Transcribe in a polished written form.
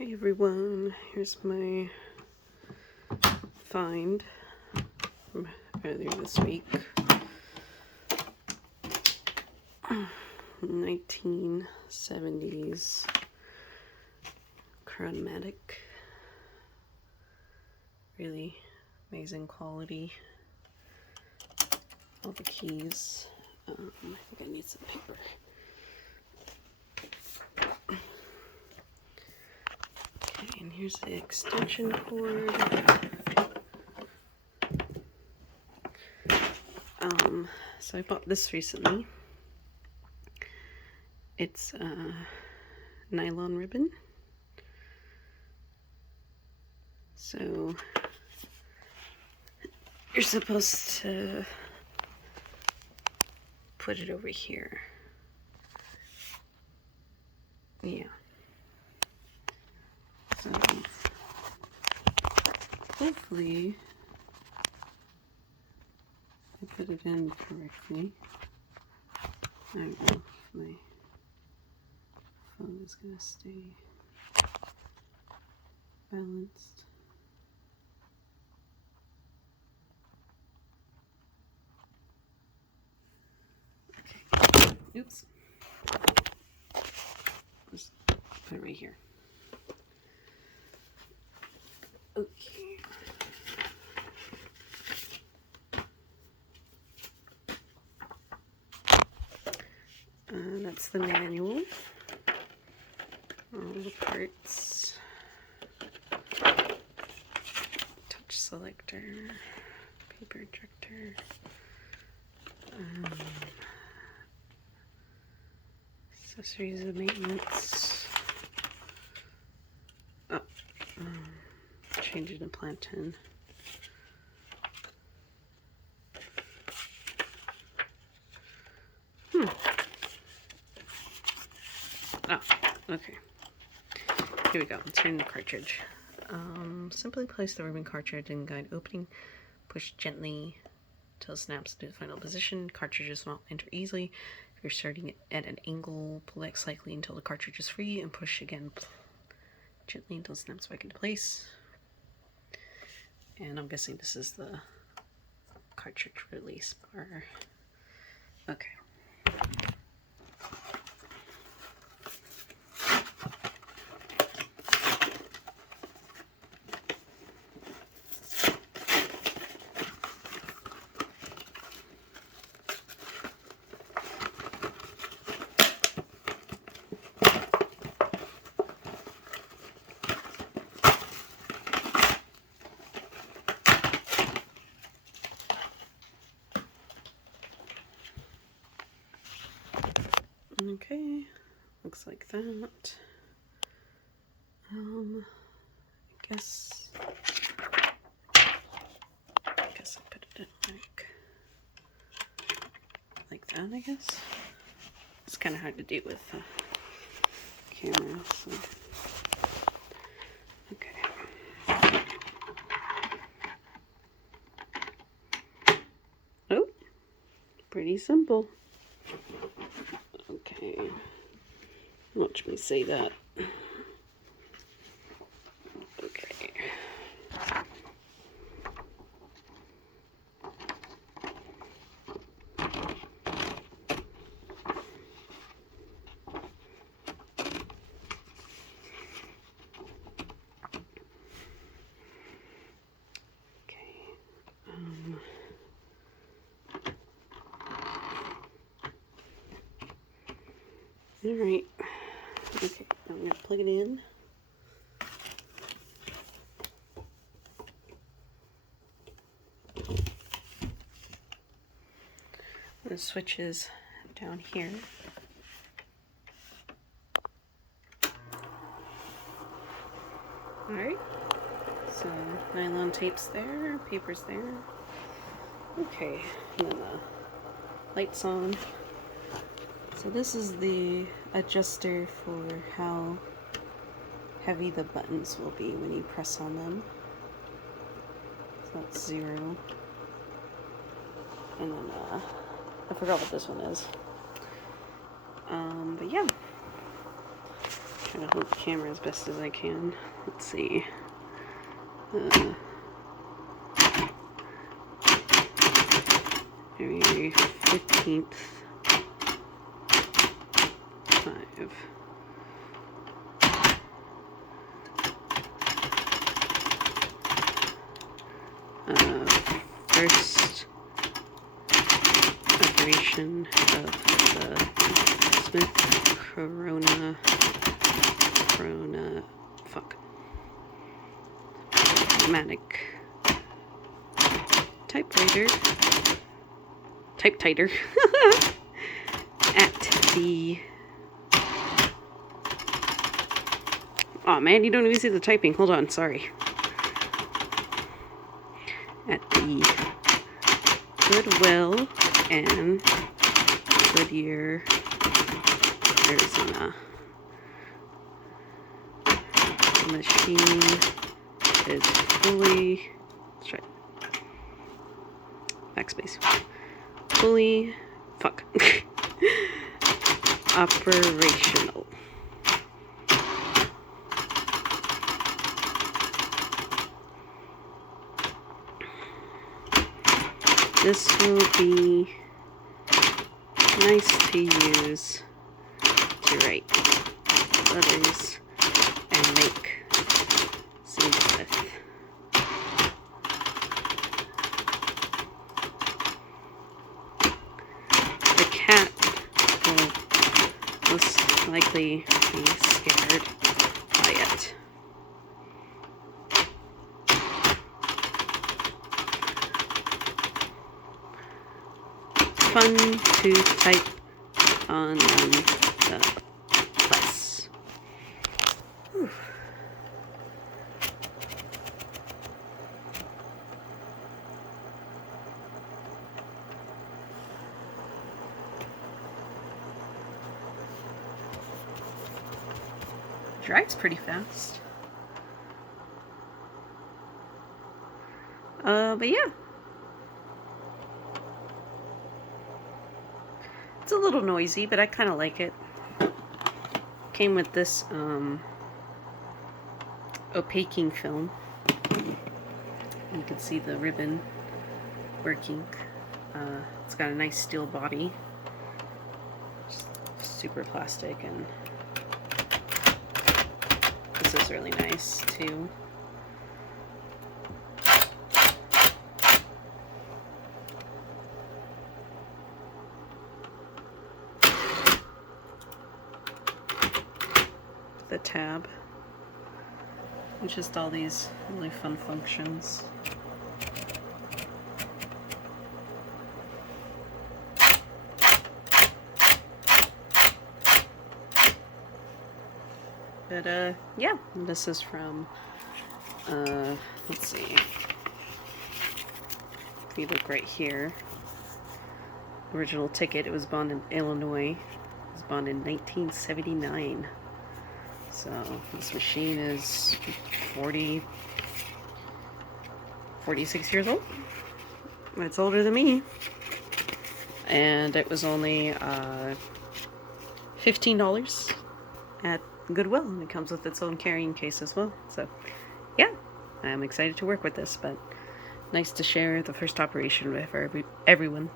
Hey everyone, here's my find from earlier this week. 1970s Coronamatic. Really amazing quality. All the keys. I think I need some paper. Okay, and here's the extension cord. So I bought this recently. It's nylon ribbon. So you're supposed to put it over here. Yeah. So hopefully I put it in correctly. I don't know if my phone is gonna stay balanced. Okay. Oops. Just put it right here. Okay. That's the manual. All the parts. Touch selector. Paper ejector. Accessories and maintenance. Oh. Change it to plantain. Oh, okay. Here we go. Let's turn the cartridge. Simply place the ribbon cartridge in guide opening. Push gently until it snaps to the final position. Cartridges will not enter easily. If you're starting it at an angle, pull back slightly until the cartridge is free and push again gently until it snaps back into place. And I'm guessing this is the cartridge release bar. Okay. Okay, looks like that. I guess I put it in like that, I guess. It's kind of hard to do with the camera, so. Okay. Oh, pretty simple. Okay, watch me say that. Okay. Alright, okay, now I'm going to plug it in. The switch is down here. Alright, so nylon tape's there, paper's there. Okay, and then the light's on. So this is the adjuster for how heavy the buttons will be when you press on them. So that's 0. And then I forgot what this one is. But yeah. Try Try to hold the camera as best as I can. Let's see. February 15th. 5. First operation of the Smith Coronamatic typewriter, typewriter at the, oh man, you don't even see the typing, hold on, sorry, at the Goodwill and Goodyear, Arizona. The machine is fully, let's try backspace, fully, operational. This will be nice to use to write letters and make scenes with. The cat will most likely be scared by it. Fun to type on the bus. Whew. Dries pretty fast. But yeah. It's a little noisy, but I kind of like it. Came with this opaquing film. You can see the ribbon working. It's got a nice steel body. Super plastic, and this is really nice too. The tab, and just all these really fun functions. But yeah, this is from let's see, if you look right here, original ticket, it was bought in Illinois. It was bought in 1979. So this machine is 46 years old. It's older than me. And it was only $15 at Goodwill, and it comes with its own carrying case as well. So yeah, I'm excited to work with this, but nice to share the first operation with everyone.